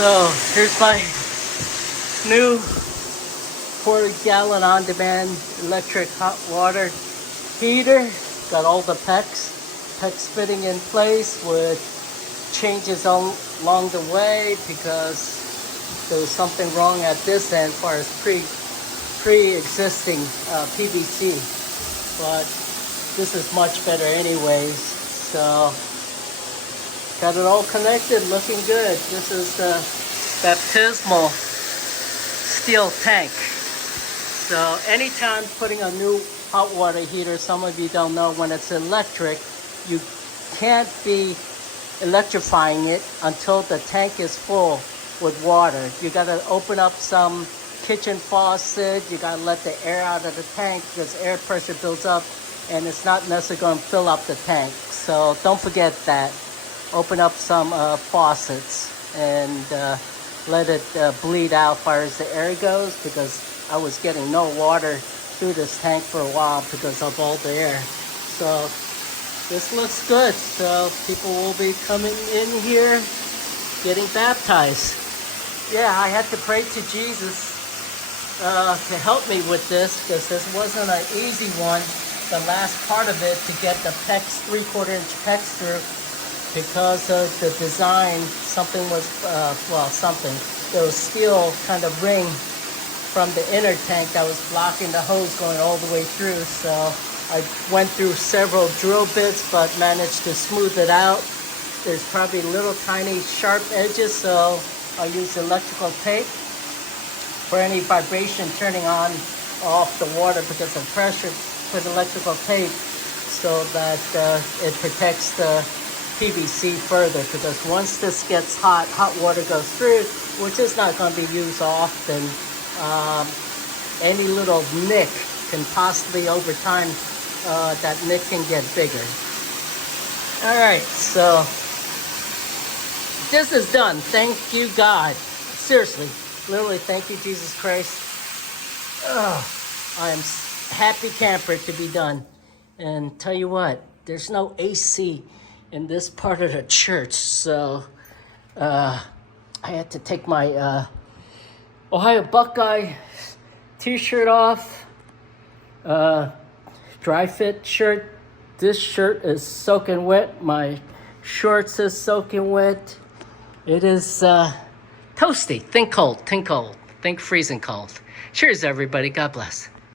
So here's my new 40-gallon on-demand electric hot water heater. Got all the PEX fitting in place with changes along the way because there was something wrong at this end as far as pre-existing PVC. But this is much better anyways. So got it all connected, looking good. This is the baptismal steel tank. So anytime putting a new hot water heater, some of you don't know, when it's electric, you can't be electrifying it until the tank is full with water. You gotta open up some kitchen faucet, you gotta let the air out of the tank because air pressure builds up and it's not necessarily gonna fill up the tank. So don't forget that. Open up some faucets and let it bleed out as far as the air goes, because I was getting no water through this tank for a while because of all the air. So this looks good. So people will be coming in here getting baptized. Yeah, I had to pray to Jesus to help me with this, because this wasn't an easy one, the last part of it, to get the PEX, 3/4 inch PEX through. Because of the design, something was, there was steel kind of ring from the inner tank that was blocking the hose going all the way through. So I went through several drill bits, but managed to smooth it out. There's probably little tiny sharp edges, so I used electrical tape for any vibration turning on off the water because of pressure. Put electrical tape so that it protects the PVC further, because once this gets hot water goes through, which is not going to be used often. Any little nick can possibly, over time, that nick can get bigger. All right, so this is done. Thank you, God. Seriously, literally, thank you, Jesus Christ. I am happy camper to be done. And tell you what, there's no AC in this part of the church, so I had to take my Ohio Buckeye t-shirt off, dry fit shirt. This shirt is soaking wet. My shorts is soaking wet. It is toasty. Think cold, think freezing cold. Cheers, everybody. God bless.